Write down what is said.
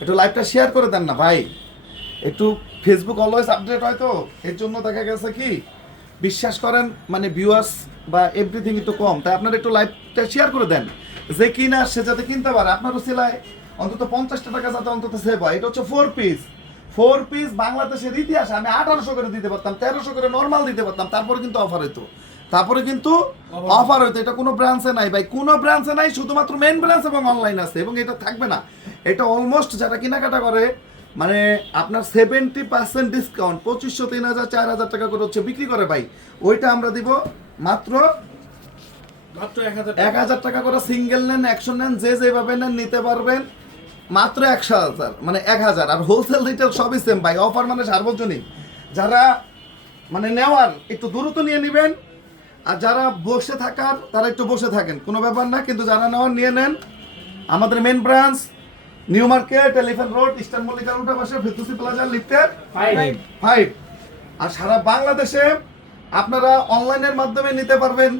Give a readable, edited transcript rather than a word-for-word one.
একটু লাইভটা শেয়ার করে দেন না ভাই, একটু ফেসবুক অলওয়েজ আপডেট হয় তো, এর জন্য দেখা গেছে কি বিশ্বাস করেন মানে ভিউয়ার্স বা এভরিথিং একটু কম, তাই আপনারা একটু লাইভটা শেয়ার করে দেন, যে কিনা সে যাতে কিনতে পারে, আপনারও সেলাই অন্তত 50 টাকা যাতে অন্তত সেভ হয়। এটা হচ্ছে 4 পিস বাংলাদেশের ইতিহাসে আমি 1800 করে দিতে পারতাম, 1300 করে নর্মাল দিতে পারতাম, তারপরে কিন্তু অফার হইতো, অফার হইতো। এটা কোনো ব্রাঞ্চে নাই ভাই, কোনো ব্রাঞ্চে নাই, শুধুমাত্র মেন ব্রাঞ্চ এবং অনলাইন আছে, এবং এটা থাকবে না। এটা অলমোস্ট যারা কেনাকাটা করে মানে আপনার 70% ডিসকাউন্ট, 2500, 3000, 4000 টাকা করে হচ্ছে বিক্রি করে ভাই, ওইটা আমরা দিব মাত্র 1000 টাকা করে। সিঙ্গেল নেন, অ্যাকশন নেন, যে যেভাবে নেন নিতে পারবেন মাত্র 1000, মানে 1000। আর হোলসেল রিটেল সবই সেম ভাই, অফার মানে সার্বজনীন। যারা মানে নেওয়ার একটু দ্রুত নিয়ে নেবেন, আর যারা বসে থাকার তারা একটু বসে থাকেন, কোনো ব্যাপার না, কিন্তু যারা নেওয়ার নিয়ে নেন। আমাদের main branch New Market, Elephant Road, Eastern মল্লিকার উল্টা পাশে, ফেতুসি প্লাজা, লিফটের 5। আর সারা বাংলাদেশে আপনারা অনলাইনের মাধ্যমে নিতে পারবেন